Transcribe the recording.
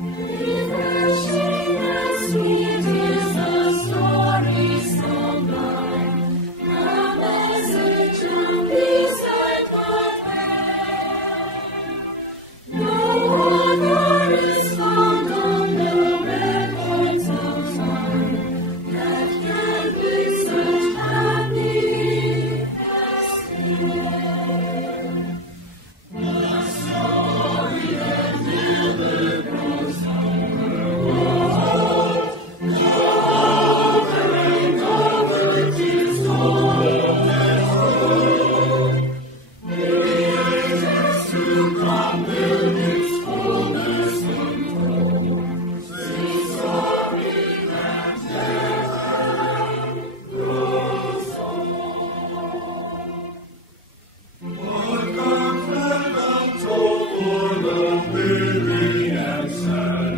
Refreshing and sweet is the story so bright, the message of peace and good. No other is found on the records of time that can bring such happy passing. The story that never grows older, over and over it is told and told. The ages to come will its fullness unfold. Sing story that never grows old. What comes and untold, unweary and sad.